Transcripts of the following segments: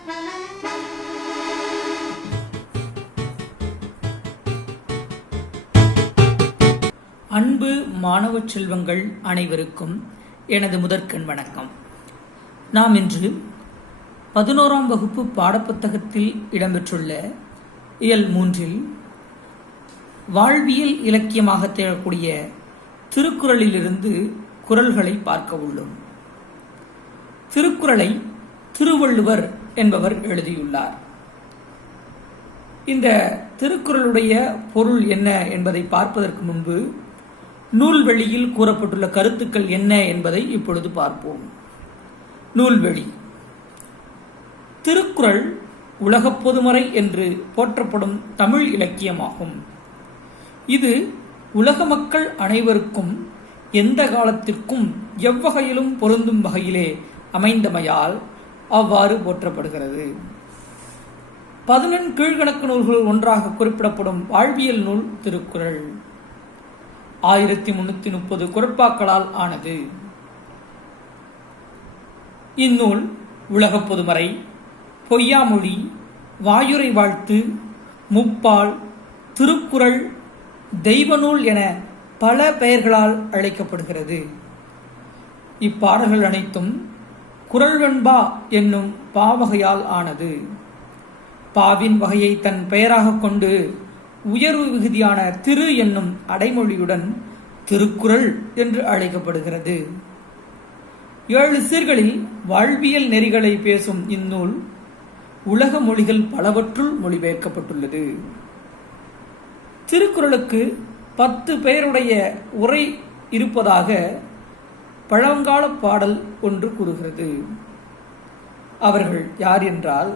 அன்பு மாணவ செல்வங்கள் அனைவருக்கும் எனது முதற்கண் வணக்கம். நாம் இன்று 11ஆம் வகுப்பு பாடப்புத்தகத்தில் இடம்பெற்றுள்ள இயல் 3 வாழ்வியல் இலக்கியமாக திகழக்கூடிய திருக்குறளிலிருந்து குறள்களை பார்க்க உள்ளோம். திருக்குறளை திருவள்ளுவர் என்பவர் எழுதியுள்ளார். இந்த திருக்குறளுடைய பொருள் என்ன என்பதை பார்ப்பதற்கு முன்பு நூல்வெளியில் கூறப்பட்டுள்ள கருத்துக்கள் என்ன என்பதை இப்பொழுது பார்ப்போம். நூல்வெளி. திருக்குறள் உலகப் பொதுமறை என்று போற்றப்படும் தமிழ் இலக்கியமாகும். இது உலக மக்கள் அனைவருக்கும் எந்த காலத்திற்கும் எவ்வகையிலும் பொருந்தும் வகையிலே அமைந்தமையால் அவ்வாறு போற்றப்படுகிறது. 11 கீழ்கணக்கு நூல்கள் ஒன்றாக குறிப்பிடப்படும் வாழ்வியல் நூல் திருக்குறள் 1330 குறட்பாக்களால் ஆனது. இந்நூல் உலகப் பொதுமறை, பொய்யாமொழி, வாயுரை வாழ்த்து, முப்பால், திருக்குறள், தெய்வ நூல் என பல பெயர்களால் அழைக்கப்படுகிறது. இப்பாடல்கள் அனைத்தும் குறள் வெண்பா என்னும் பாவகையால் ஆனது. பாவின் வகையை தன் பெயராக கொண்டு உயர்வு விகுதியான திரு என்னும் அடைமொழியுடன் திருக்குறள் என்று அழைக்கப்படுகிறது. 7 சீர்களில் வாழ்வியல் நெறிகளை பேசும் இந்நூல் உலக மொழிகள் பலவற்றுள் மொழிபெயர்க்கப்பட்டுள்ளது. திருக்குறளுக்கு 10 பெயருடைய உரை இருப்பதாக பழங்கால பாடல் ஒன்று கூறுகிறது. அவர்கள் யார் என்றால்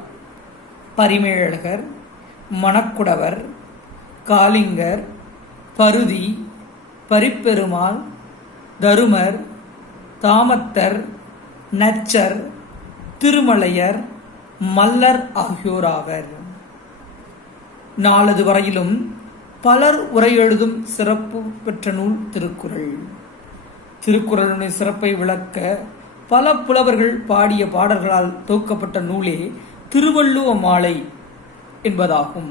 பரிமேழகர், மணக்குடவர், காலிங்கர், பருதி, பரிப்பெருமாள், தருமர், தாமத்தர், நச்சர், திருமலையர், மல்லர் ஆகியோராவர். நாளது வரையிலும் பலர் உரை எழுதும் சிறப்பு பெற்ற நூல் திருக்குறள். திருக்குறளுடைய சிறப்பை விளக்க பல புலவர்கள் பாடிய பாடல்களால் தொகுக்கப்பட்ட நூலே திருவள்ளுவ மாலை என்பதாகும்.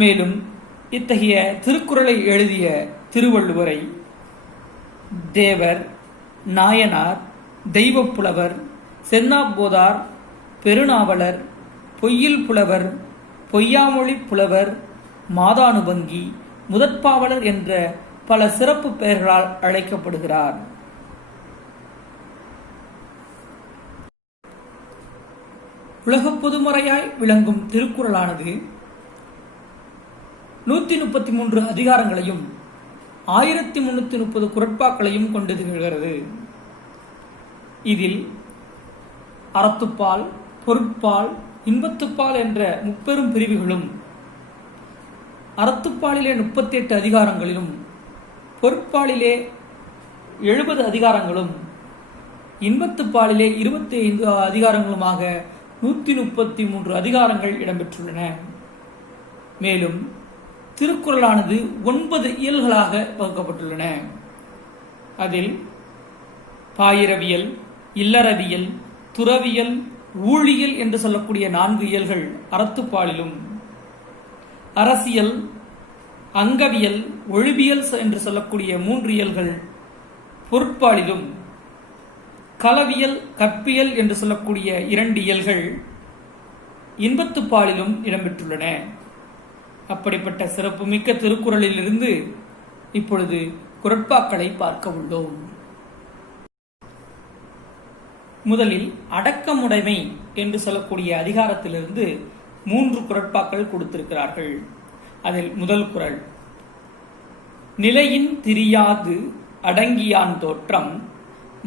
மேலும் இத்தகைய திருக்குறளை எழுதிய திருவள்ளுவரை தேவர், நாயனார், தெய்வப்புலவர், சென்னாப்போதார், பெருநாவலர், பொய்யில் புலவர், பொய்யாமொழி புலவர், மாதானுபங்கி, முதற்பாவலர் என்ற பல சிறப்பு பெயர்களால் அழைக்கப்படுகிறார். உலகப் பொதுமறையாய் விளங்கும் திருக்குறளானது 133 அதிகாரங்களையும் 1330 குறட்பாக்களையும் கொண்டு திகழ்கிறது. இதில் அறத்துப்பால், பொருட்பால், இன்பத்துப்பால் என்ற முப்பெரும் பிரிவுகளும், அறத்துப்பாலிலே 38 அதிகாரங்களிலும், பொருட்பாலிலே 70 அதிகாரங்களும், இன்பத்துப்பாலிலே 25 அதிகாரங்களுமாக 133 அதிகாரங்கள் இடம்பெற்றுள்ளன. மேலும் திருக்குறளானது 9 இயல்களாக வகுக்கப்பட்டுள்ளன. அதில் பாயிரவியல், இல்லறவியல், துறவியல், ஊழியல் என்று சொல்லக்கூடிய 4 இயல்கள் அறத்துப்பாலிலும், அரசியல், அங்கவியல், ஒழிபியல் என்று சொல்லக்கூடிய 3 இயல்கள் பொருட்பாலிலும், களவியல், கற்பியல் என்று சொல்லக்கூடிய 2 இயல்கள் இன்பத்துப்பாலிலும் இடம்பெற்றுள்ளன. அப்படிப்பட்ட சிறப்புமிக்க திருக்குறளிலிருந்து இப்பொழுது குறட்பாக்களை பார்க்க உள்ளோம். முதலில் அடக்கமுடைமை என்று சொல்லக்கூடிய அதிகாரத்திலிருந்து 3 குறட்பாக்கள் கொடுத்திருக்கிறார்கள். அதில் முதல் குறள், நிலையின் திரியாது அடங்கியான் தோற்றம்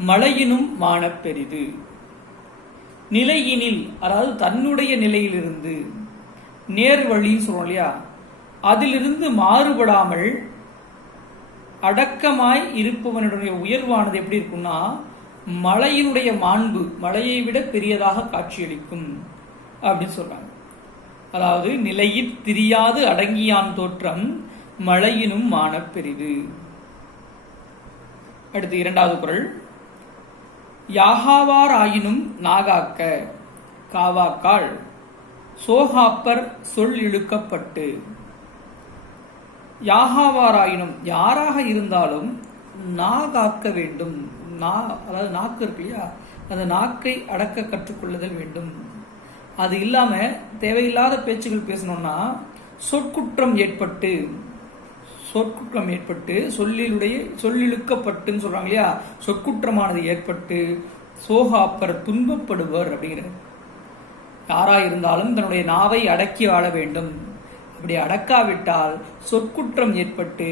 மலையினும் மானப் பெரிது. நிலையினில், அதாவது தன்னுடைய நிலையிலிருந்து, நேர் வழின்னு சொல்றோம் இல்லையா, அதிலிருந்து மாறுபடாமல் அடக்கமாய் இருப்பவனுடைய உயர்வானது எப்படி இருக்கும்னா மலையினுடைய மாண்பு மலையை விட பெரியதாக காட்சியளிக்கும் அப்படின்னு சொல்றாங்க. அதாவது நிலையில் திரியாது அடங்கியான் தோற்றம் மலையினும் மானப் பெரிது. அடுத்து இரண்டாவது குறள், யாகாவார் ஆயினும் நாகாக்க காவாக்கால் சோகாப்பர் சொல் இழுக்கப்பட்டு. யாகாவாராயினும் யாராக இருந்தாலும் நாகாக்க வேண்டும். அதாவது நாக்கு இருக்கு இல்லையா, அந்த நாக்கை அடக்க கற்றுக்கொள்ளுதல் வேண்டும். அது இல்லாம தேவையில்லாத பேச்சுகள் பேசணும்னா சொற்குற்றம் ஏற்பட்டு சொல்லிழுக்கப்பட்டுன்னு சொல்றாங்க இல்லையா, சொற்குற்றமானது ஏற்பட்டு சோகாப்பர் துன்பப்படுவர் அப்படிங்கிற. யாரா இருந்தாலும் தன்னுடைய நாவை அடக்கி வாழ வேண்டும். அப்படி அடக்காவிட்டால் சொற்குற்றம் ஏற்பட்டு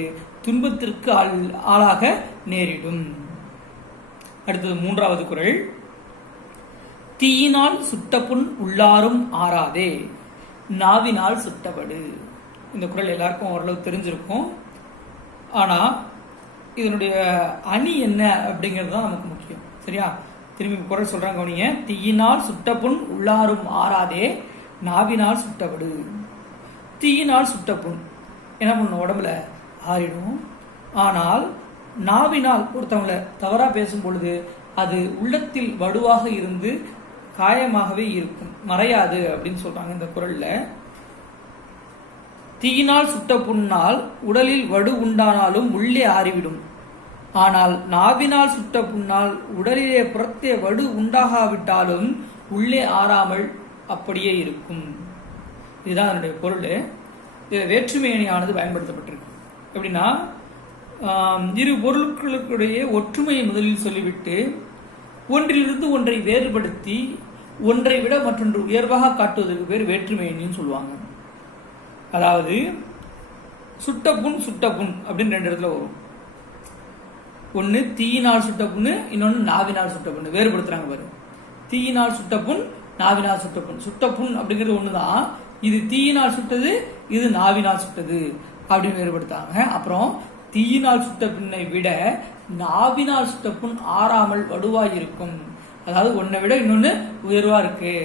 துன்பத்திற்கு ஆளாக நேரிடும். அடுத்தது 3வது குறள். தீயினால் சுட்ட புண் உள்ளாரும் ஆறாதே நாவினால் சுட்டபடு. இந்த குறள் எல்லாருக்கும் ஓரளவு தெரிஞ்சிருக்கும். ஆனா இதனுடைய அணி என்ன அப்படிங்கிறது தான் நமக்கு முக்கியம். சரியா? திரும்பி குறள் சொல்றாங்க கவனிங்க. தீயினால் சுட்ட புண் உள்ளாரும் ஆறாதே நாவினால் சுட்டபடு. தீயினால் சுட்ட புண் என்ன பண்ணும், உடம்புல ஆறிடும். ஆனால் நாவினால் ஒருத்தவங்களை தவறா பேசும் பொழுது அது உள்ளத்தில் வடுவாக இருந்து காயமாகவே இருக்கும், மறையாது அப்படின்னு சொல்றாங்க இந்த குறள்ல. தீயினால் சுட்ட புண்ணால் உடலில் வடு உண்டானாலும் உள்ளே ஆறிவிடும். ஆனால் நாவினால் சுட்ட புண்ணால் உடலிலே புறத்தே வடு உண்டாகாவிட்டாலும் உள்ளே ஆறாமல் அப்படியே இருக்கும். இதுதான் அதனுடைய பொருள். வேற்றுமையணியானது பயன்படுத்தப்பட்டிருக்கு. எப்படின்னா, இரு பொருட்களுடைய ஒற்றுமையை முதலில் சொல்லிவிட்டு ஒன்றிலிருந்து ஒன்றை வேறுபடுத்தி ஒன்றை விட மற்றொன்று உயர்வாக காட்டுவதற்கு பேர் வேற்றுமையணின்னு சொல்லுவாங்க. அதாவது சுட்ட புண் அப்படின்னு 2 இடத்துல வரும். ஒன்னு தீயினால் சுட்ட புண்ணு, இன்னொன்னு நாவினால் சுட்ட புண்ணு. வேறுபடுத்துறாங்க பாரு. தீயினால் சுட்ட புண், நாவினால் சுட்ட புண். சுட்ட புண் அப்படிங்கிறது ஒண்ணுதான். இது தீயினால் சுட்டது, இது நாவினால் சுட்டது அப்படின்னு வேறுபடுத்தாங்க. அப்புறம் தீயினால் சுட்ட புண்ணை விட நாவினால் சுட்ட புண் ஆறாமல் வடுவாய் இருக்கும். அதாவது ஒன்னை விட இன்னொன்னு உயர்வா இருக்கு.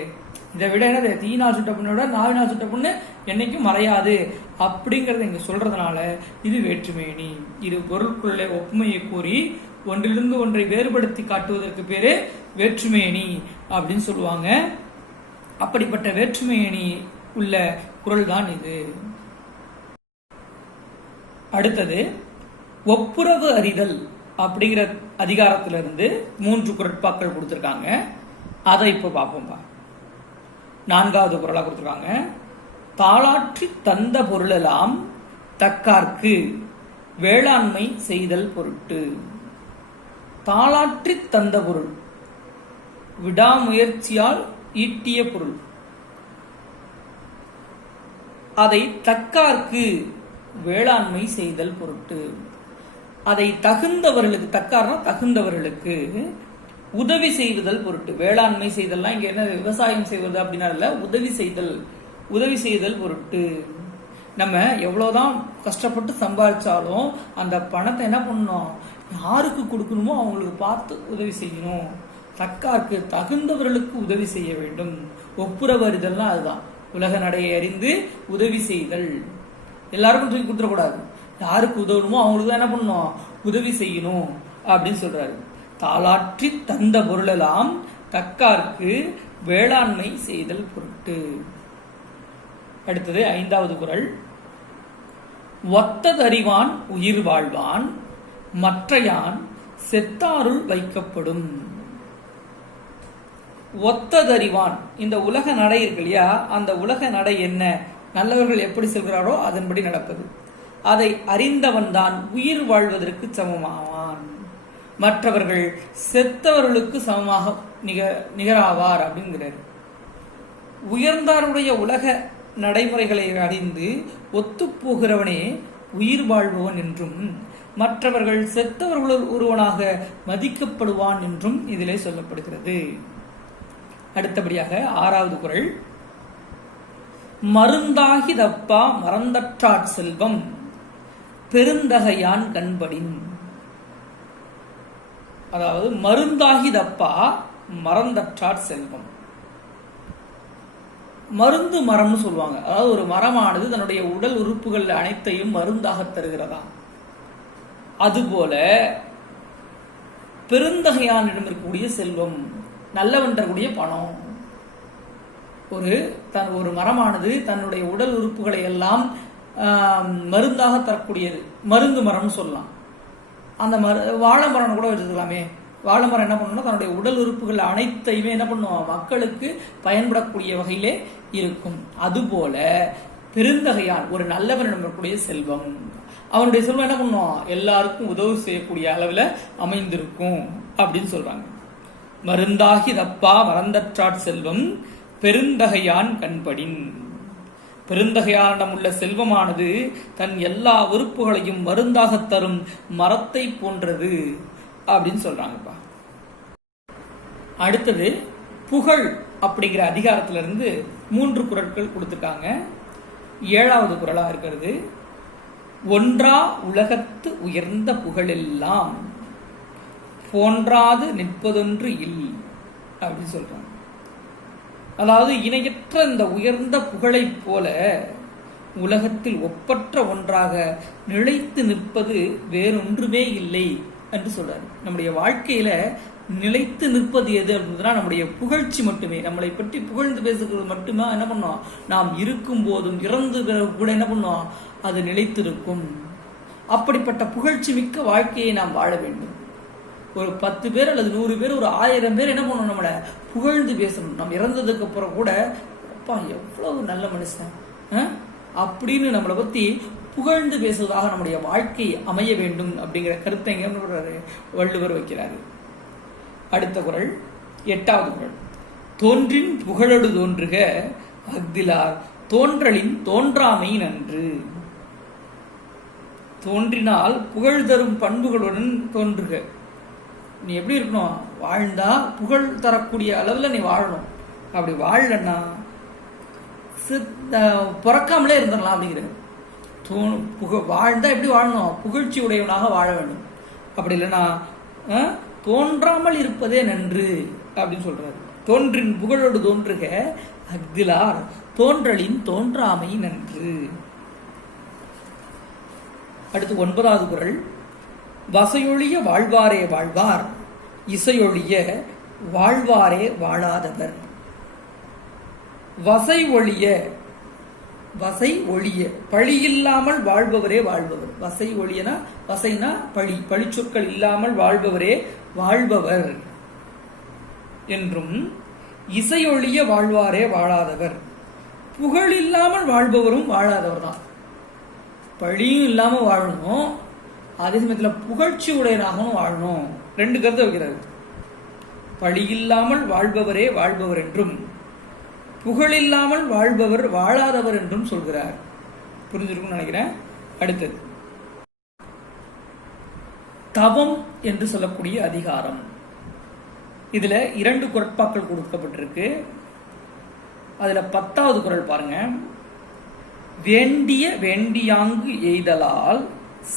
இதை விட என்னது, தீயினால் சுட்ட புண்ணை விட நாவினால் சுட்ட புண்ணு என்னைக்கும் மறையாது அப்படிங்கறத இங்க சொல்றதுனால இது வேற்றுமையணி. இரு பொருட்களுடைய ஒப்புமையை கூறி ஒன்றிலிருந்து ஒன்றை வேறுபடுத்தி காட்டுவதற்கு பேரு வேற்றுமையணி அப்படின்னு சொல்லுவாங்க. அப்படிப்பட்ட வேற்றுமையணி உள்ள குறள் தான் இது. அடுத்தது ஒப்புரவு அறிதல் அப்படிங்கிற அதிகாரத்திலிருந்து 3 குறட்பாக்கள் கொடுத்திருக்காங்க. அதை இப்ப பார்ப்போம்பா. 4வது குறளா கொடுத்திருக்காங்க. தாளாற்றி தந்த பொருளெல்லாம் தக்கார்க்கு வேளாண்மை செய்தல் பொருட்டு. தாளாற்றி தந்த பொருள் விடாமுயற்சியால் ஈட்டிய பொருள். அதை தக்கார்க்கு வேளாண்மை செய்தல் பொருட்டு. அதை தகுந்தவர்களுக்கு, தக்கார்னா தகுந்தவர்களுக்கு உதவி செய்வதல் பொருட்டு. வேளாண்மை செய்தல்லாம் இங்க என்ன, விவசாயம் செய்வது அப்படின்னா இல்ல, உதவி செய்தல் பொருட்டு. நம்ம எவ்வளவுதான் கஷ்டப்பட்டு சம்பாதிச்சாலும் அந்த பணத்தை என்ன பண்ணணும், யாருக்கு கொடுக்கணுமோ அவங்களுக்கு பார்த்து உதவி செய்யணும். தக்கார்க்கு தகுந்தவர்களுக்கு உதவி செய்ய வேண்டும். ஒப்புரவு அறிதல்னா அதுதான். உலக நடையை அறிந்து உதவி செய்தல். எல்லாருக்கும் தூக்கி கொடுத்துடக்கூடாது. யாருக்கு உதவணுமோ அவங்களுக்கு தான் என்ன பண்ணணும், உதவி செய்யணும் அப்படின்னு சொல்றாரு. தாளாற்றி தந்த பொருளெல்லாம் தக்கார்க்கு வேளாண்மை செய்தல் பொருட்டு. அடுத்தது 5வது குறள். ஒத்ததறிவான் உயிர் வாழ்வான் மற்றையான் செத்தாருள் வைக்கப்படும். ஒத்ததறிவான், இந்த உலக நடை இருக்கு இல்லையா, அந்த உலக நடை என்ன, நல்லவர்கள் எப்படி செல்கிறாரோ அதன்படி நடப்பது. அதை அறிந்தவன் தான் உயிர் வாழ்வதற்கு சமமாவான். மற்றவர்கள் செத்தவர்களுக்கு சமமாக நிகராவார் அப்படிங்கிறார். உயர்ந்தாருடைய உலக நடைமுறைகளை அறிந்து ஒத்துப்போகிறவனே உயிர் வாழ்பவன் என்றும் மற்றவர்கள் செத்தவர்களுள் ஒருவனாக மதிக்கப்படுவான் என்றும் இதிலே சொல்லப்படுகிறது. அடுத்தபடியாக 6வது குறள். மருந்தாகி தப்பா மறந்தற்றாற் செல்வம் பெருந்தகையான் கண்படின். அதாவது மருந்தாகி தப்பா மறந்தற்றாற் செல்வம். மருந்து மரம்னு சொல்லுவாங்க. அதாவது ஒரு மரமானது தன்னுடைய உடல் உறுப்புகள் அனைத்தையும் மருந்தாக தருகிறதா. அதுபோல பெருந்தகையானிடம் இருக்கக்கூடிய செல்வம், நல்லவன் தரக்கூடிய பணம். ஒரு மரமானது தன்னுடைய உடல் உறுப்புகளை எல்லாம் மருந்தாக தரக்கூடியது, மருந்து மரம் சொல்லலாம். அந்த வாழை மரம் கூட எடுத்துக்கலாமே. வாழை மரம் என்ன பண்ணணும்னா தன்னுடைய உடல் உறுப்புகள் அனைத்தையுமே என்ன பண்ணுவோம், மக்களுக்கு பயன்படக்கூடிய வகையிலே இருக்கும். அதுபோல பெருந்தகையான் ஒரு நல்லவனிடம் இருக்கக்கூடிய செல்வம், அவனுடைய செல்வம் என்ன பண்ணும், எல்லாருக்கும் உதவி செய்யக்கூடிய அளவில் அமைந்திருக்கும் அப்படின்னு சொல்றாங்க. மருந்தாகி தப்பா மறந்தற்றாற் செல்வம் பெருந்தகையான் கண்படின். பெருந்தகையானிடம் உள்ள செல்வமானது தன் எல்லா உறுப்புகளையும் மருந்தாக தரும் மரத்தை போன்றது அப்படின்னு சொல்றாங்கப்பா. அடுத்தது புகழ் அப்படிங்கிற அதிகாரத்திலிருந்து 3 குறட்கள் கொடுத்துருக்காங்க. 7வது குறளா இருக்கிறது, ஒன்றா உலகத்து உயர்ந்த புகழெல்லாம் போன்றாது நிற்பதொன்று இல் அப்படின்னு சொல்றாங்க. அதாவது இணையற்ற இந்த உயர்ந்த புகழை போல உலகத்தில் ஒப்பற்ற ஒன்றாக நிலைத்து நிற்பது வேறொன்றுமே இல்லை என்று சொல்றாரு. நம்முடைய வாழ்க்கையில நிலைத்து நிற்பது எது அப்படின்னா நம்முடைய புகழ்ச்சி மட்டுமே. நம்மளை பற்றி புகழ்ந்து பேசுகிறது மட்டுமே என்ன பண்ணோம், நாம் இருக்கும் போதும் இறந்து கூட என்ன பண்ணோம், அது நிலைத்திருக்கும். அப்படிப்பட்ட புகழ்ச்சி மிக்க வாழ்க்கையை நாம் வாழ வேண்டும். ஒரு 10 பேர் அல்லது 100 பேர், ஒரு 1000 பேர் என்ன பண்ணணும், நம்மளை புகழ்ந்து பேசணும். நம்ம இறந்ததுக்கு அப்புறம் கூட அப்பா எவ்வளவு நல்ல மனுஷன் அப்படின்னு நம்மளை பத்தி புகழ்ந்து பேசுவதாக நம்முடைய வாழ்க்கை அமைய வேண்டும் அப்படிங்கிற கருத்தை வள்ளுவர் வைக்கிறாரு. அடுத்த குறள் 8வது குறள், தோன்றின் புகழோடு தோன்றுக அஃதிலார் தோன்றலின் தோன்றாமை நன்று. தோன்றினால் புகழ் தரும் பண்புகளுடன் தோன்றுக. நீ எப்படி இருக்கணும், வாழ்ந்தா புகழ் தரக்கூடிய அளவில் நீ வாழணும். அப்படி வாழலன்னா பிறக்காமலே இருந்துடலாம் அப்படிங்கிறது. வாழ்ந்தா எப்படி வாழணும், புகழ்ச்சி உடையவனாக வாழ வேண்டும். அப்படி இல்லைன்னா தோன்றாமல் இருப்பதே நன்று அப்படின்னு சொல்றாரு. தோன்றின் புகழோடு தோன்றுக அஃதிலார் தோன்றலின் தோன்றாமை நன்று. அடுத்து 9வது குறள், வசையொழிய வாழ்வாரே வாழ்வார் இசையொழிய வாழ்வாரே வாழாதவர். வசை ஒழிய, வசை ஒழிய பழி இல்லாமல் வாழ்பவரே வாழ்பவர். வசை ஒழியனா, வசைனா பழி, பழிச்சொற்கள் இல்லாமல் வாழ்பவரே வாழ்பவர் என்றும், இசையொழிய வாழ்வாரே வாழாதவர். புகழ் இல்லாமல் வாழ்பவரும் வாழாதவர் தான். பழியும் இல்லாம வாழணும், அதே சமயத்தில் புகழ்ச்சி உடையனாகவும் வாழணும். 2 கருத்தை வைக்கிறார். பழி இல்லாமல் வாழ்பவரே வாழ்பவர் என்றும், புகழ் இல்லாமல் வாழ்பவர் வாழாதவர் என்றும் சொல்கிறார். புரிஞ்சிருக்கும்னு நினைக்கிறேன். அடுத்தது தவம் என்று சொல்லக்கூடிய அதிகாரம். இதுல 2 குறட்பாக்கள் கொடுக்கப்பட்டிருக்கு. அதுல 10வது குறள் பாருங்க, வேண்டிய வேண்டியாங்கு எய்தலால்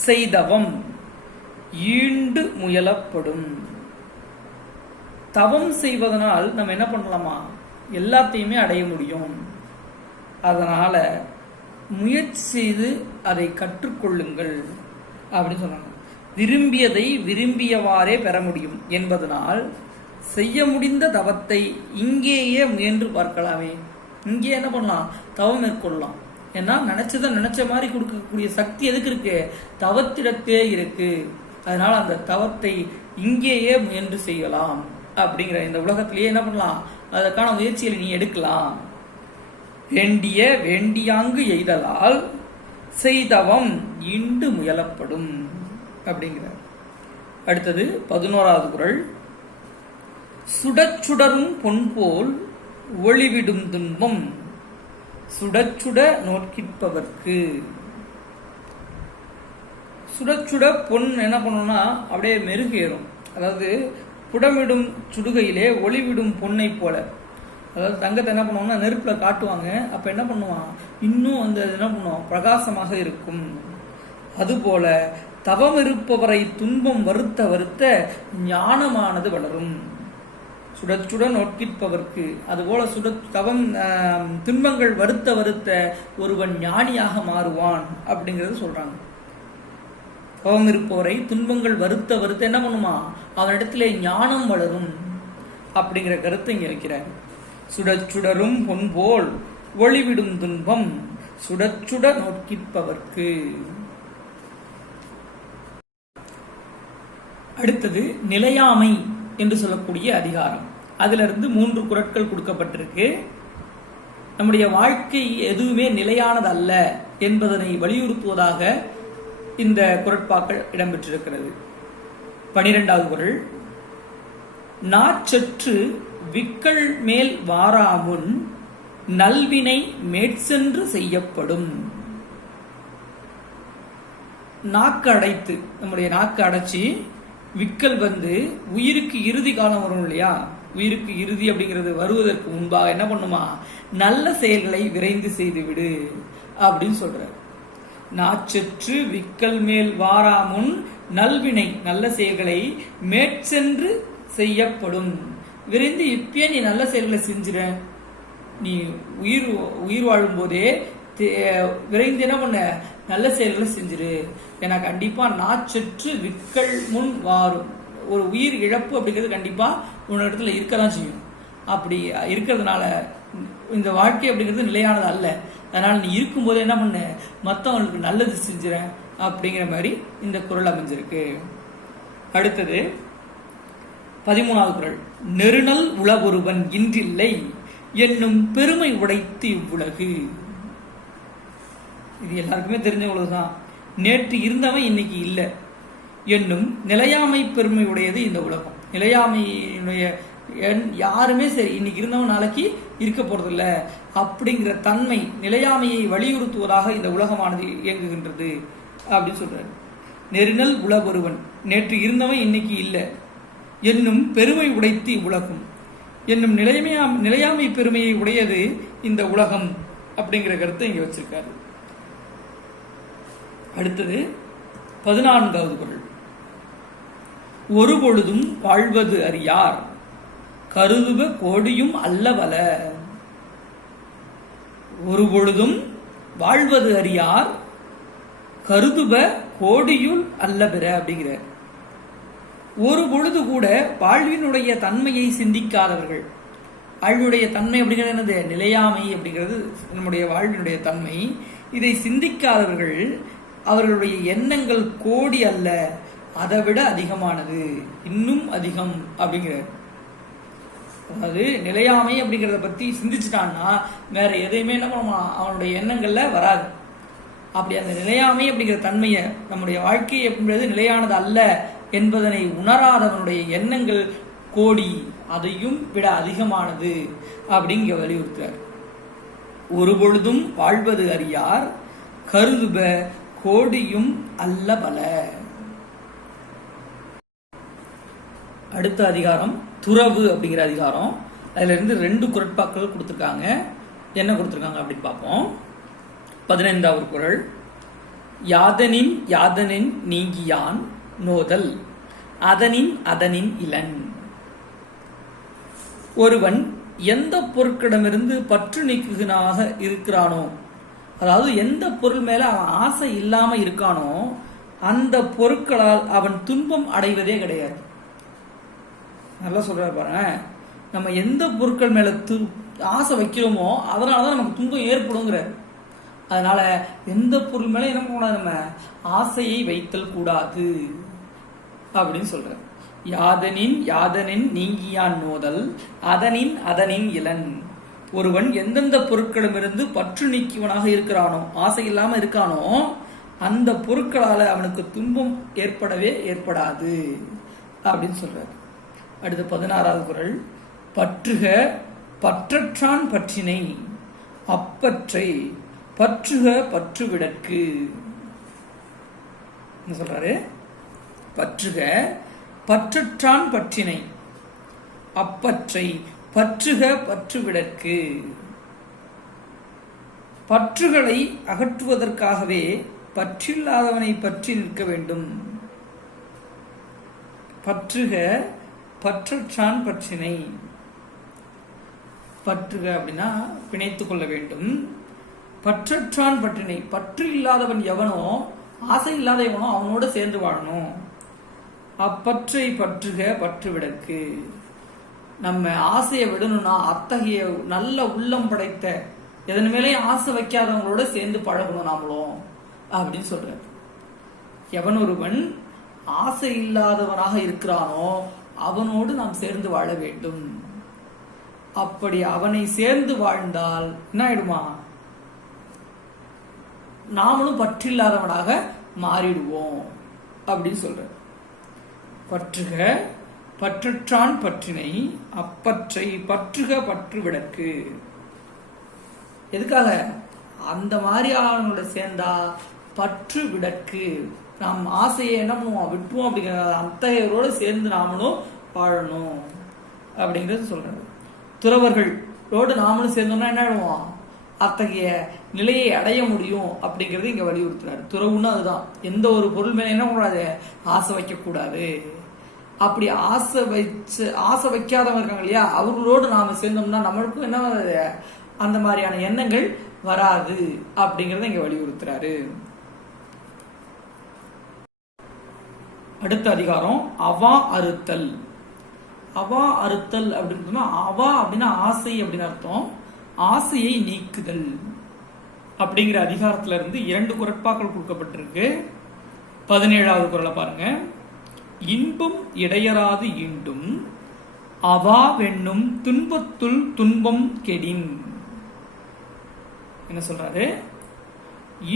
செய்தவம் ஈண்டு முயலப்படும். தவம் செய்வதனால் நம்ம என்ன பண்ணலாமா, எல்லாத்தையுமே அடைய முடியும். அதனால முயற்சி செய்து அதை கற்றுக்கொள்ளுங்கள் அப்படின்னு சொன்னாங்க. விரும்பியதை விரும்பியவாறே பெற முடியும் என்பதனால் செய்ய முடிந்த தவத்தை இங்கேயே முயன்று பார்க்கலாமே. இங்கே என்ன பண்ணலாம், தவம் மேற்கொள்ளலாம். ஏன்னா நினைச்சதை நினைச்ச மாதிரி கொடுக்கக்கூடிய சக்தி எதுக்கு இருக்கு, தவத்திடத்தே இருக்கு. அதனால அந்த தவத்தை இங்கேயே முயன்று செய்யலாம். அப்படிங்கிற இந்த உலகத்திலேயே என்ன பண்ணலாம், அதற்கான முயற்சிகளை நீ எடுக்கலாம். வேண்டிய வேண்டியாங்கு எய்தலால் செய்தவம் ஈண்டு முயலப்படும் அப்படிங்கிறார். அடுத்தது 11வது குறள், சுடச்சுடரும் பொன் போல் ஒளிவிடும் துன்பம் சுடச்சுட நோக்கிற்பவர்க்கு. சுடச்சுட பொன் என்ன பண்ணணும்னா அப்படியே மெருகேறும். அதாவது புடமிடும் சுடுகையிலே ஒளிவிடும் பொன்னை போல. அதாவது தங்கத்தை என்ன பண்ணுவாங்கன்னா நெருப்புல காட்டுவாங்க, அப்ப என்ன பண்ணுவான், இன்னும் அந்த என்ன பண்ணுவோம், பிரகாசமாக இருக்கும். அதுபோல தவம் இருப்பவரை துன்பம் வருத்த வருத்த ஞானமானது வளரும். சுடச்சுட நோக்கிற்பவர்க்கு, அதுபோல தவம் துன்பங்கள் வருத்த வருத்த ஒருவன் ஞானியாக மாறுவான் அப்படிங்கிறது சொல்றாங்க. தவம் இருப்பவரை துன்பங்கள் வருத்த வருத்த என்ன பண்ணுமா, அவனிடத்திலே ஞானம் வளரும் அப்படிங்கிற கருத்தை இங்க வைக்கிறார். சுடச்சுடரும் பொன்போல் ஒளிவிடும் துன்பம் சுடச்சுட நோக்கிப்பவர்க்கு. அடுத்தது நிலையாமை என்று சொல்லக்கூடிய அதிகாரம். அதிலிருந்து 3 குறட்கள் கொடுக்கப்பட்டிருக்கு. நம்முடைய வாழ்க்கை எதுவுமே நிலையானது அல்ல என்பதனை வலியுறுத்துவதாக இந்த குறட்பாக்கள் இடம்பெற்றிருக்கிறது. 12வது குறள். நாச்சற்று விக்கள் மேல் வாராமுன் நல்வினை மேற்சென்று செய்யப்படும். நாக்கு அடைத்து, நம்முடைய நாக்கு அடைச்சி விக்கல் உயிருக்கு இறுதி காலம் வரும் இல்லையா, உயிருக்கு இறுதி அப்படிங்கிறது வருவதற்கு முன்பாக என்ன பண்ணுமா, நல்ல செயல்களை விரைந்து செய்துவிடு அப்படின்னு சொல்றார். நாச்சற்று விக்கல் மேல் வாராமுன் நல்வினை, நல்ல செயல்களை மேற்சென்று செய்யப்படும். விரைந்து இப்பயே நீ நல்ல செயல்களை செஞ்சிட, நீ உயிர் வாழும் போதே விரைந்து என்ன பண்ண, நல்ல செயல்களை செஞ்சிரு. ஏன்னா கண்டிப்பா நாச்சற்று விக்கல் முன் வாரும். ஒரு உயிர் இழப்பு அப்படிங்கிறது கண்டிப்பா உன்னிடத்துல இருக்கதான் செய்யும். அப்படி இருக்கிறதுனால இந்த வாழ்க்கை அப்படிங்கிறது நிலையானது அல்ல. அதனால நீ இருக்கும்போது என்ன பண்ண, மற்றவங்களுக்கு நல்லது செஞ்சிட அப்படிங்கிற மாதிரி இந்த குறள் அமைஞ்சிருக்கு. அடுத்தது 13வது குறள். நெருநல் உளவொருவன் இன்றில்லை என்னும் பெருமை உடைத்து இவ்வுலகு. இது எல்லாருக்குமே தெரிஞ்ச உலகுதான். நேற்று இருந்தவன் இன்னைக்கு இல்லை என்னும் நிலையாமை பெருமை உடையது இந்த உலகம். நிலையாமையினுடைய யாருமே சரி இன்னைக்கு இருந்தவன் நாளைக்கு இருக்க போறதில்லை அப்படிங்கிற தன்மை, நிலையாமையை வலியுறுத்துவதாக இந்த உலகமானது இயங்குகின்றது அப்படின்னு சொல்றாரு. நெருநல் உளவொருவன், நேற்று இருந்தவன் இன்னைக்கு இல்லை என்னும் பெருமை உடைத்து இவ்வுலகம் என்னும் நிலையாமை பெருமையை உடையது இந்த உலகம் அப்படிங்கிற கருத்தை இங்க வச்சிருக்காரு. அடுத்தது 14வது குறள். ஒரு பொழுதும் வாழ்வது அறியார் கருதுவ கோடியும் அல்லவல. ஒரு பொழுதும் வாழ்வது அறியார் கருதுவ கோடியுள் அல்லபெற அப்படிங்கிறார். ஒரு பொழுது கூட வாழ்வினுடைய தன்மையை சிந்திக்காதவர்கள். வாழ்வினுடைய தன்மை அப்படிங்கிறது என்னது, நிலையாமை அப்படிங்கிறது நம்முடைய வாழ்வினுடைய தன்மை. இதை சிந்திக்காதவர்கள் அவர்களுடைய எண்ணங்கள் கோடி அல்ல, அதை விட அதிகமானது, இன்னும் அதிகம் அப்படிங்கிறார். அதாவது நிலையாமை அப்படிங்கிறத பத்தி சிந்திச்சுட்டான்னா வேற எதையுமே என்ன பண்ணுவான், அவனுடைய எண்ணங்கள்ல வராது. அப்படி அந்த நிலையாமை அப்படிங்கிற தன்மையை, நம்முடைய வாழ்க்கை அப்படிங்கிறது நிலையானது அல்ல என்பதனை உணராதவனுடைய எண்ணங்கள் கோடி, அதையும் விட அதிகமானது அப்படிங்க வலியுறுத்தார். ஒரு பொழுதும் வாழ்வது அறியார் கருதுப கோடியும் அல்ல பல. அடுத்த அதிகாரம் துறவு அப்படிங்கிற அதிகாரம். அதுல இருந்து 2 குறட்பாக்கள் கொடுத்திருக்காங்க. என்ன கொடுத்திருக்காங்க அப்படின்னு பார்ப்போம். 15வது குறள். யாதனின் யாதனின் நீங்கியான் நோதல் அதனின் இளன். ஒருவன் எந்த பொருட்களிடமிருந்து பற்று நீக்குகனாக இருக்கிறானோ, அதாவது எந்த பொருள் மேல அவன் ஆசை இல்லாம இருக்கானோ அந்த பொருட்களால் அவன் துன்பம் அடைவதே கிடையாது. நல்லா சொல்றாரு பாருங்க. நம்ம எந்த பொருட்கள் மேல ஆசை வைக்கிறோமோ அதனாலதான் நமக்கு துன்பம் ஏற்படுங்கிறார். அதனால எந்த பொருள் மேல என்ன பண்ணக்கூடாது, நம்ம ஆசையை வைத்தல் கூடாது அப்படின்னு சொல்ற. யாதனின் யாதனின் நீங்கியான் நோதல் அதனின் இளன். ஒருவன் எந்தெந்த பொருட்களிடமிருந்து பற்று நீக்கியவனாக இருக்கிறானோ, ஆசை இல்லாம இருக்கானோ, அந்த பொருட்களால அவனுக்கு துன்பம் ஏற்படவே ஏற்படாது அப்படின்னு சொல்றாரு. அடுத்து 16வது குறள். பற்றுக பற்றற்றான் பற்றினை அப்பற்றை பற்றுக பற்றுவிடற்கு. என்ன சொல்றாரு? பற்றுக பற்றற்றான் பற்றினை அப்பற்றை பற்றுக பற்றுவிடற்கு. பற்றுகளை அகற்றுவதற்காகவே பற்றில்லாதவனை பற்றி நிற்க வேண்டும். பற்றுக பற்றற்றான் பற்றினை. பற்றுக அப்படின்னா பிணைத்துக் கொள்ள வேண்டும். பற்றற்றான் பற்றினை, பற்று இல்லாதவன் எவனோ ஆசை இல்லாதவனும் அவனோட சேர்ந்து வாழணும். அப்பற்றை பற்றுக பற்று விடற்கு. நம்ம ஆசையை விடணும்னா அத்தகைய நல்ல உள்ளம் படைத்த எதன் மேலேயும் ஆசை வைக்காதவங்களோட சேர்ந்து பழகணும் நாமளும் அப்படின்னு சொல்றாரு. எவன் ஒருவன் ஆசை இல்லாதவனாக இருக்கிறானோ அவனோடு நாம் சேர்ந்து வாழ வேண்டும். அப்படி அவனை சேர்ந்து வாழ்ந்தால் என்ன ஆயிடுமா, நாமளும் பற்றில்லாதவனாக மாறிடுவோம் அப்படின்னு சொல்ற. பற்றுக பற்றற்றான் பற்றினை அப்பற்றை பற்றுக பற்று விடற்கு. எதுக்காக? அந்த மாதிரி ஆளுங்களோட சேர்ந்தா பற்று விடற்கு. நாம் ஆசையை என்ன பண்ணுவோம், விட்டுவோம். அப்படிங்கிற அத்தகையோட சேர்ந்து நாமளும் வாழணும் அப்படிங்கிறது சொல்றாரு. துறவர்களோடு நாமளும் சேர்ந்தோம்னா என்ன ஆயிடுவோம், அத்தகைய நிலையை அடைய முடியும் அப்படிங்கறது இங்க வலியுறுத்துறாரு. துறவுன்னா அதுதான். எந்த ஒரு பொருள் மேல என்ன கூடாது, ஆசை வைக்க கூடாது. அப்படி ஆசை வைக்காதவங்க இருக்காங்க இல்லையா, அவர்களோடு நாம சேர்ந்தோம்னா நம்மளுக்கும் என்ன வராது, அந்த மாதிரியான எண்ணங்கள் வராது அப்படிங்கறத இங்க வலியுறுத்துறாரு. அடுத்த அதிகாரம் அவா அறுத்தல். அவா அறுத்தல் அப்படின்னு அவா அப்படின்னா ஆசை அப்படின்னு அர்த்தம். ஆசையை நீக்குதல் அப்படிங்கிற அதிகாரத்துல இருந்து 2 குறட்பாக்கள் கொடுக்கப்பட்டிருக்கு. 17வது குறளை பாருங்க. இன்பம் இடையராது ஈண்டும் அவா வெண்ணும் துன்பத்துள் துன்பம் கெடின். என்ன சொல்றாரு?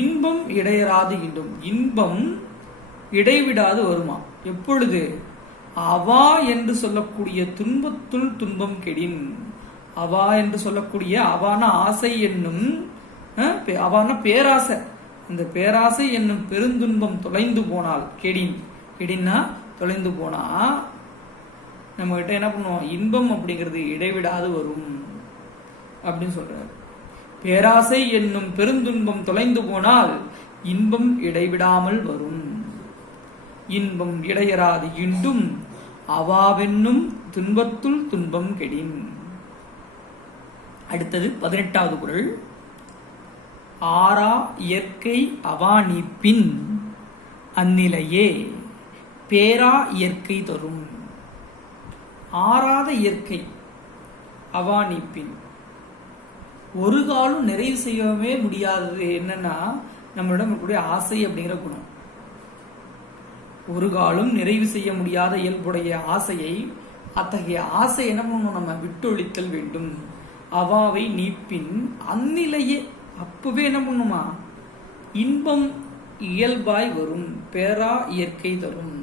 இன்பம் இடையராது ஈண்டும். இன்பம் இடைவிடாது வருமா? எப்பொழுது? அவா என்று சொல்லக்கூடிய துன்பத்துள் துன்பம் கெடின். அவா என்று சொல்லக்கூடிய அவான ஆசை என்னும், அவான பேராசை, அந்த பேராசை என்னும் பெருந்துன்பம் தொலைந்து போனால், கெடின் கெடின்னா தொலைந்து போனா நம்ம கிட்ட என்ன பண்ணுவோம், இன்பம் அப்படிங்கிறது இடைவிடாது வரும் அப்படின்னு சொல்றாரு. பேராசை என்னும் பெருந்துன்பம் தொலைந்து போனால் இன்பம் இடைவிடாமல் வரும். இன்பம் இடையராது இண்டும் அவாவென்னும் துன்பத்துள் துன்பம் கெடின். அடுத்தது 18வது குறள். ஆரா இயற்கை அவா நீப்பின் அந்நிலையே பேரா இயற்கை தரும். ஆறாத இயற்கை அவா நீப்பின், ஒரு காலம் நிறைவு செய்யவே முடியாதது என்னன்னா நம்மளிடம் இருக்கக்கூடிய ஆசை அப்படிங்கிற குணம். ஒரு காலம் நிறைவு செய்ய முடியாத இயல்புடைய ஆசையை, அத்தகைய ஆசை என்ன பண்ணணும், நம்ம விட்டொழித்தல் வேண்டும். அவாவை நீப்பின் அந்நிலையே, அப்பவே என்ன பண்ணுமா, இன்பம் இயல்பாய் வரும், பேரா இயற்கை தரும்.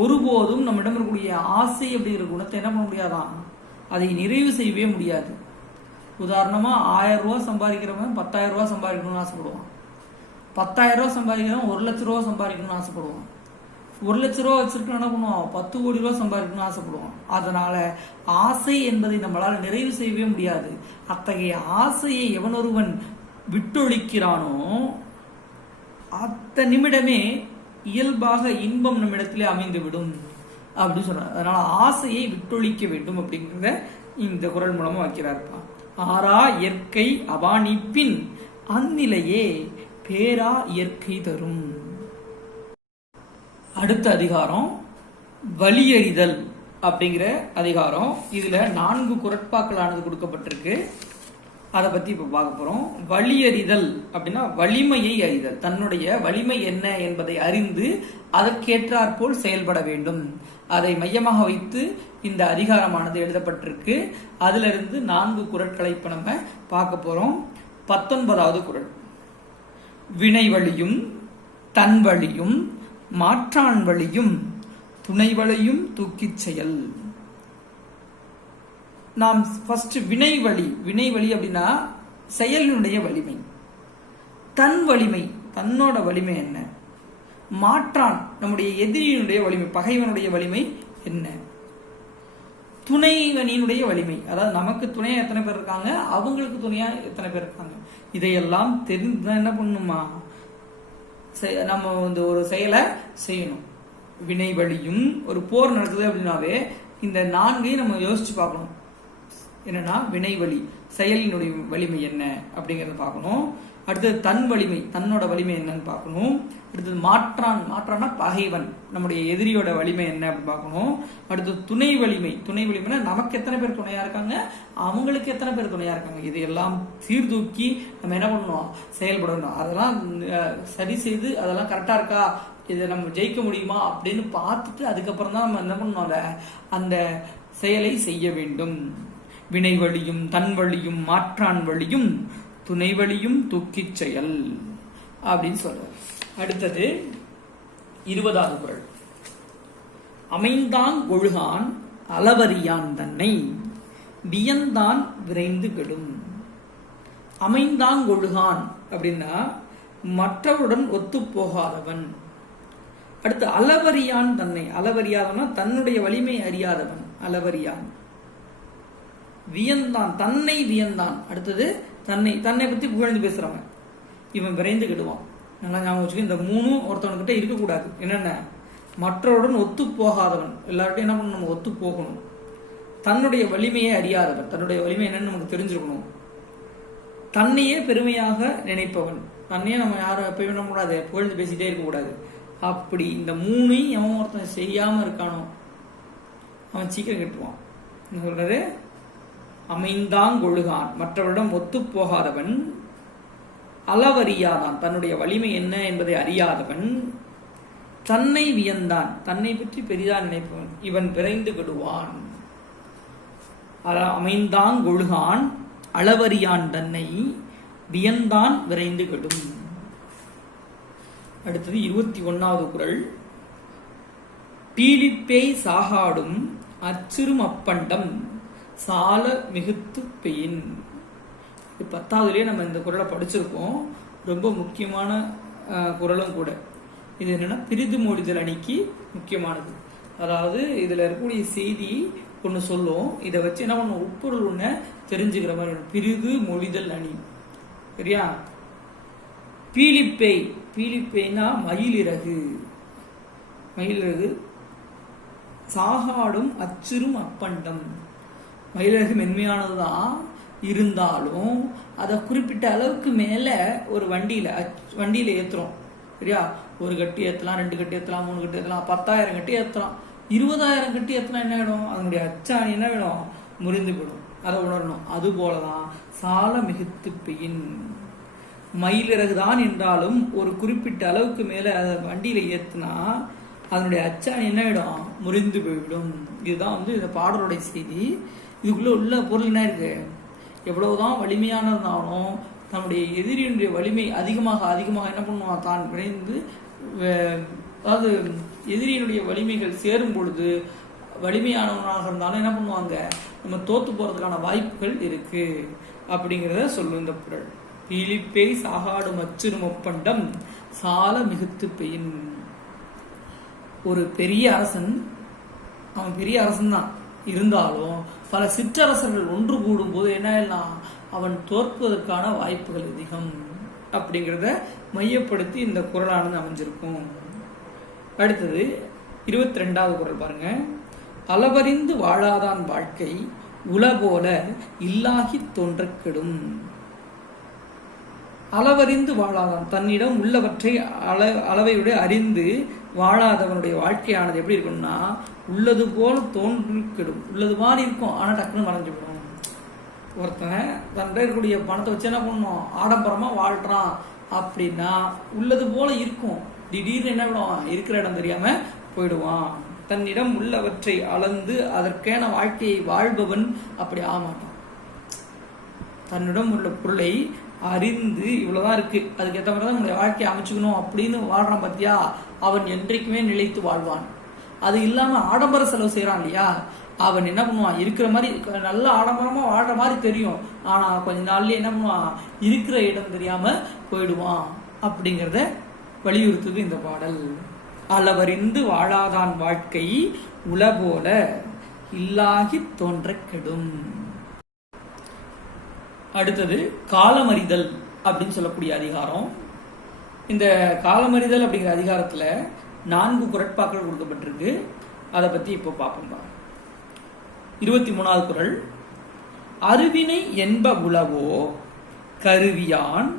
ஒருபோதும் நம்மிடம் இருக்கக்கூடிய ஆசை அப்படிங்கிற குணத்தை என்ன பண்ண முடியாதான், அதை நிறைவு செய்யவே முடியாது. உதாரணமா 1000 ரூபாய் சம்பாதிக்கிறவன் 10,000 ரூபாய் சம்பாதிக்கணும்னு ஆசைப்படுவான். 10,000 ரூபாய் சம்பாதிக்கிறவன் 1 லட்ச ரூபாய் சம்பாதிக்கணும்னு ஆசைப்படுவான். 1 லட்ச ரூபாய் வச்சிருக்க என்ன பண்ணுவான், 10 கோடி ரூபாய் சம்பாதிக்கணும்னு ஆசைப்படுவான். அதனால ஆசை என்பதை நம்மளால நிறைவு செய்யவே முடியாது. அத்தகைய ஆசையை எவனொருவன் விட்டொழிக்கிறானோ அத்த நிமிடமே இயல்பாக இன்பம் நம்மிடத்திலே அமைந்துவிடும் அப்படின்னு சொல்றாங்க. அதனால ஆசையை விட்டொழிக்க வேண்டும் அப்படிங்கிறத இந்த குறள் மூலமா வைக்கிறார்ப்பா. ஆரா இயற்கை அவா நீப்பின் அந்நிலையே பேரா இயற்கை தரும். அடுத்த அதிகாரம் வலியறிதல் அப்படிங்கிற அதிகாரம். இதுல 4 குறட்பாக்களானது கொடுக்கப்பட்டிருக்கு. அதை பத்தி இப்ப பார்க்க போறோம். வலியறிதல் அப்படின்னா வலிமையை அறிதல், தன்னுடைய வலிமை என்ன என்பதை அறிந்து அதற்கேற்றாற்போல் செயல்பட வேண்டும். அதை மையமாக வைத்து இந்த அதிகாரமானது எழுதப்பட்டிருக்கு. அதுல இருந்து 4 குறட்களை இப்ப நம்ம பார்க்க போறோம். 19வது குறள். வினை வழியும் தன் வழியும் மாற்றான் வழியும் துணை வழியும் தூக்கிச் செயல். நாம் ஃபர்ஸ்ட் வினை வழி அப்படின்னா செயலினுடைய வலிமை. தன் வலிமை, தன்னோட வலிமை என்ன? மாற்றான், நம்முடைய எதிரியினுடைய வலிமை, பகைவனுடைய வலிமை என்ன? துணைவனினுடைய வலிமை, அதாவது நமக்கு துணையா எத்தனை பேர் இருக்காங்க, அவங்களுக்கு துணையா எத்தனை பேர் இருக்காங்க, இதையெல்லாம் தெரிந்து என்ன பண்ணணுமா, நம்ம வந்து ஒரு செயலை செய்யணும். வினை வழியும், ஒரு போர் நடக்குது அப்படின்னாவே இந்த 4ஐயும் நம்ம யோசிச்சு பார்க்கணும். என்னன்னா வினை வழி, செயலினுடைய வலிமை என்ன அப்படிங்கறத பார்க்கணும். அடுத்தது தன் வலிமை, தன்னோட வலிமை என்னன்னு பார்க்கணும். அடுத்தது மாற்றான்னா பகைவன், நம்முடைய எதிரியோட வலிமை என்ன அப்படின்னு பார்க்கணும். அடுத்தது துணை வலிமை, துணை வலிமைனா நமக்கு எத்தனை பேர் துணையா இருக்காங்க, அவங்களுக்கு எத்தனை பேர் துணையா இருக்காங்க, இதையெல்லாம் சீர்தூக்கி நம்ம என்ன பண்ணணும், செயல்படணும். அதெல்லாம் சரி செய்து அதெல்லாம் கரெக்டா இருக்கா, இதை நம்ம ஜெயிக்க முடியுமா அப்படின்னு பார்த்துட்டு அதுக்கப்புறம் தான் நம்ம என்ன பண்ணணும், அந்த செயலை செய்ய வேண்டும். வினை வழியும் தன் வழியும் மாற்றான் வழியும் துணை வழியும் தூக்கிச் செயல் அப்படின்னு சொல்றார். அடுத்தது 20வது குறள். அமைந்தான் ஒழுகான் அளவறியான் தன்னை வியந்தான் விரைந்து கெடும். அமைந்தான் ஒழுகான் அப்படின்னா மற்றவருடன் ஒத்து போகாதவன். அடுத்து அளவறியான் தன்னை, அளவறியாதவனா தன்னுடைய வலிமை அறியாதவன் அளவறியான். வியந்தான், தன்னை வியந்தான். அடுத்தது தன்னை பத்தி புகழ்ந்து பேசுறவன் இவன் விரைந்து கெடுவான். நல்லா ஞாபகம் வச்சுக்க, இந்த 3 ஒருத்தவன்கிட்ட இருக்கக்கூடாது. என்னென்ன, மற்றவருடன் ஒத்து போகாதவன், எல்லார்ட்டையும் என்ன பண்ணணும், நம்ம ஒத்து போகணும். தன்னுடைய வலிமையை அறியாதவன், தன்னுடைய வலிமை என்னன்னு நமக்கு தெரிஞ்சிருக்கணும். தன்னையே பெருமையாக நினைப்பவன், தன்னையே நம்ம யாரும் எப்பயும் என்ன கூடாது, புகழ்ந்து பேசிட்டே இருக்கக்கூடாது. அப்படி இந்த 3ஐயும் எவன் ஒருத்தன் செய்யாம இருக்கானோ அவன் சீக்கிரம் கெட்டுவான். சொல்றாரு, அமைந்தாங்கொழுகான் மற்றவரிடம் ஒத்து போகாதவன், அளவறியாதான் தன்னுடைய வலிமை என்ன என்பதை அறியாதவன், தன்னை வியந்தான் தன்னை பற்றி பெரிதா நினைப்பவன் இவன் விரைந்து கெடுவான். அமைந்தாங்கொழுகான் அளவறியான் தன்னை வியந்தான் விரைந்து கெடும். அடுத்தது 21வது குறள். பீலிப்பேய் சாகாடும் அச்சிறும் அப்பண்டம் சால மிகுத்து பெயின். 10வதுலயே நம்ம இந்த குறளை படிச்சிருக்கோம். ரொம்ப முக்கியமான குறளும் கூட. இது என்னன்னா பிரிது மொழிதல் அணிக்கு முக்கியமானது. அதாவது இதுல இருக்கக்கூடிய செய்தி ஒண்ணு சொல்லும், இதை வச்சு என்ன பண்ணும், உட்பொருள் ஒண்ணு தெரிஞ்சுக்கிற மாதிரி. பிரிது மொழிதல் அணி, சரியா? பீலிப்பேய், பீலிப்பேய்னா மயிலிறகு, மயிலிறகு. சாகாடும் அச்சிறும் அப்பண்டம், மயிலிறகு மென்மையானதுதான், இருந்தாலும் அதை குறிப்பிட்ட அளவுக்கு மேல ஒரு வண்டியில ஏத்துறோம், சரியா? 1 கட்டி ஏத்தலாம், 2 கட்டி ஏத்தலாம், 3 கட்டி ஏத்தலாம், 10,000 கட்டி ஏத்தலாம், 20,000 கட்டி ஏத்தலாம். என்ன வேணும், அதனுடைய அச்சாணி என்ன வேணும், முறிந்து போயிடும். அதை உணரணும். அது போலதான் சால மிகுத்து பெயின், மயிலிறகுதான் என்றாலும் ஒரு குறிப்பிட்ட அளவுக்கு மேல அதை வண்டியில ஏத்துனா அதனுடைய அச்சாணி என்ன ஆயிடும், முறிந்து போய்விடும். இதுதான் இந்த பாடலுடைய செய்தி. இதுக்குள்ள உள்ள பொருள் என்ன இருக்கு, எவ்வளவுதான் வலிமையானதாலும் தன்னுடைய எதிரியினுடைய வலிமை அதிகமாக அதிகமாக என்ன பண்ணுவான், தான் விரைந்து, அதாவது எதிரியினுடைய வலிமைகள் சேரும் பொழுது வலிமையானவனாக இருந்தாலும் என்ன பண்ணுவாங்க, நம்ம தோத்து போறதுக்கான வாய்ப்புகள் இருக்கு அப்படிங்கிறத சொல்லும் இந்த குறள். பீலிப்பேய் சாகாடும் அச்சிறும் ஒப்பண்டம் சால மிகுத்து பெயின். ஒரு பெரிய அரசன், அவன் பெரிய அரசன் தான், இருந்தாலும் பல சிற்றரசர்கள் ஒன்று கூடும் போது என்ன எல்லாம் அவன் தோற்பதற்கான வாய்ப்புகள் அதிகம் அப்படிங்கிறத மையப்படுத்தி இந்த குறளானது அமைஞ்சிருக்கும். அடுத்தது 22வது குறள் பாருங்க. அளவறிந்து வாழாதான் வாழ்க்கை உலபோல இல்லாகி தோன்ற கெடும். அளவறிந்து வாழாதான், தன்னிடம் உள்ளவற்றை அளவையுடைய அறிந்து வாழாதவனுடைய வாழ்க்கையானது எப்படி இருக்கும்னா உள்ளது போல தோன்றி கெடும். உள்ளது மாதிரி இருக்கும், ஆனா டக்குன்னு மறைஞ்சு விடும். ஒருத்தன் தன்கிட்ட இருக்கக்கூடிய பணத்தை வச்சு என்ன பண்ணணும், ஆடம்பரமா வாழ்றான் அப்படின்னா உள்ளது போல இருக்கும், திடீர்னு என்ன விடும், இருக்கிற இடம் தெரியாம போயிடுவான். தன்னிடம் உள்ளவற்றை அளந்து அதற்கான வாழ்க்கையை வாழ்பவன் அப்படி ஆமாட்டான். தன்னிடம் உள்ள பொருளை அறிந்து இவ்வளவுதான் இருக்கு, அதுக்கேற்ற மாதிரி தான் நம்முடைய வாழ்க்கையை அமைச்சுக்கணும் அப்படின்னு வாழ்றான் பத்தியா, அவன் என்றைக்குமே நிலைத்து வாழ்வான். அது இல்லாம ஆடம்பர செலவு செய்யறான் இல்லையா, அவன் என்ன பண்ணுவான், இருக்கிற மாதிரி நல்ல ஆடம்பரமா வாழ்ற மாதிரி தெரியும், ஆனா கொஞ்ச நாள்லயே என்ன பண்ணுவான், இருக்கிற இடம் தெரியாம போயிடுவான் அப்படிங்கிறத வலியுறுத்துது இந்த பாடல். அளவறிந்து வாழாதான் வாழ்க்கை உலபோல இல்லாகி தோன்ற கெடும். அடுத்தது காலமறிதல் அப்படின்னு சொல்லக்கூடிய அதிகாரம். இந்த காலமறிதல் அப்படிங்கிற அதிகாரத்துல 4 குறட்பாக்கள் கொடுக்கப்பட்டிருக்கு. அதை பத்தி இப்போ பார்ப்போம். 23வது குறள். அருவினை என்ப உளவோ கருவியான்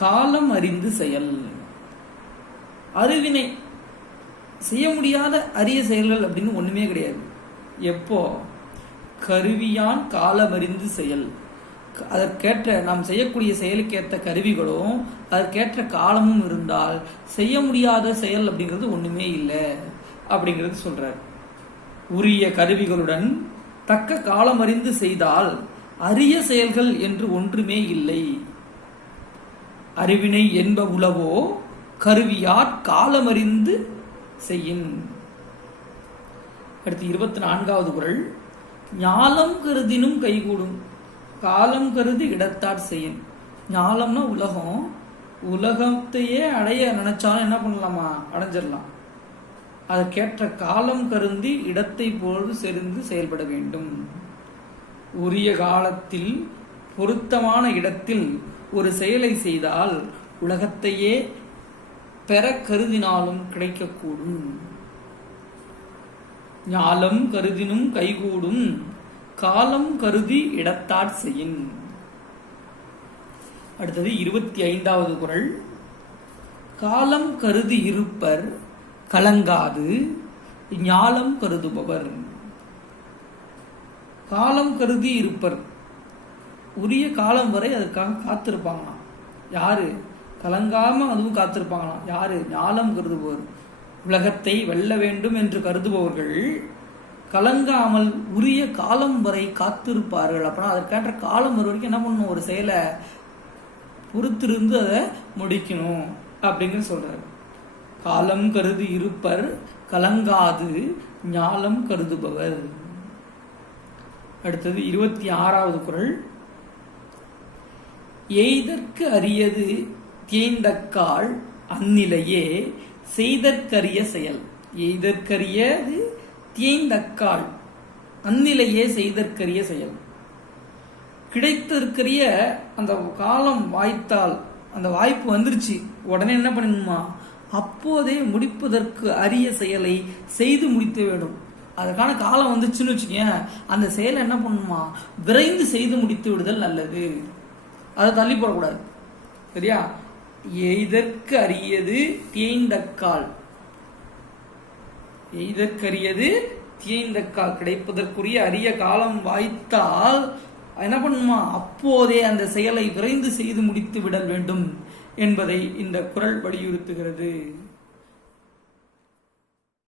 காலம் அறிந்து செயல். அறிவினை செய்ய முடியாத அரிய செயல்கள் அப்படின்னு ஒண்ணுமே கிடையாது. எப்போ கருவியான் காலம் அறிந்து செயல், அதற்கேற்ற நாம் செய்யக்கூடிய செயலுக்கேற்ற கருவிகளும் அதற்கேற்ற காலமும் இருந்தால் செய்ய முடியாத செயல் அப்படிங்கிறது ஒண்ணுமே இல்லை அப்படிங்கிறது சொல்றார். உரிய கருவிகளுடன் தக்க காலம் அறிந்து செய்தால் அரிய செயல்கள் என்று ஒன்றுமே இல்லை. அறிவினை என்ப உளவோ கருவியார் காலமறிந்து செய்யின். அடுத்து 24வது குறள். ஞாலம் கருதினும் கைகூடும், காலம் கருதி இடத்தார் செய்யின். ஞாலம்னா உலகம், உலகத்தையே அடைய நினைச்சாலும் என்ன பண்ணலாமா, அடைஞ்சிடலாம். அதற்கேற்ற காலம் கருந்தி இடத்தை பொழுது செறிந்து செயல்பட வேண்டும். உரிய காலத்தில் பொருத்தமான இடத்தில் ஒரு செயலை செய்தால் உலகத்தையே பெற கருதினாலும் கிடைக்கக்கூடும். ஞாலம் கருதினும் கைகூடும், காலம் கருதி இடத்தார் செய்யின். அடுத்தது 25வது குறள். காலம் கருதி இருப்பர் கலங்காது ஞாலம் கருதுபவர். காலம் கருதி இருப்பர், உரிய காலம் வரை அதுக்காக காத்திருப்பாங்களாம். யாரு? கலங்காம அதுவும் காத்திருப்பாங்களாம். யாரு? ஞாலம் கருதுபவர். உலகத்தை வெல்ல வேண்டும் என்று கருதுபவர்கள் கலங்காமல் உரிய காலம் வரை காத்திருப்பார்கள். அப்படின்னா அதற்கேற்ற காலம் வரை வரைக்கும் என்ன பண்ணணும், ஒரு செயலை பொறுத்திருந்து அதை முடிக்கணும் அப்படிங்கிற சொல்றாரு. காலம் கருதி இருப்பர் கலங்காது ஞாலம் கருதுபவர். அடுத்தது 26வது குறள். எய்தற்கு அரியது தேய்ந்தக்கால் அந்நிலையே செய்தற்கரிய செயல். எய்தற்கரியது தேய்ந்தக்கால் அந்நிலையே செய்தற்கரிய செயல். கிடைத்தற்கரிய அந்த காலம் வாய்த்தால், அந்த வாய்ப்பு வந்துருச்சு, உடனே என்ன பண்ணணுமா, அப்போதே முடிப்பதற்கு அரிய செயலை செய்து முடித்து வேண்டும். அதுக்கான காலம் வந்துச்சுன்னு வச்சுக்கேன், அந்த செயலை என்ன பண்ணணுமா, விரைந்து செய்து முடித்து விடுதல் நல்லது. அதை தள்ளி போடக்கூடாது. சரியா? எய்தற்கு அரியது தேய்ந்தக்கால், எய்தற்கரியது தேய்ந்தக்கால், கிடைப்பதற்குரிய அரிய காலம் வாய்த்தால் என்ன பண்ணுமா, அப்போதே அந்த செயலை விரைந்து செய்து முடித்து விடல் வேண்டும் என்பதை இந்த குறள் வலியுறுத்துகிறது.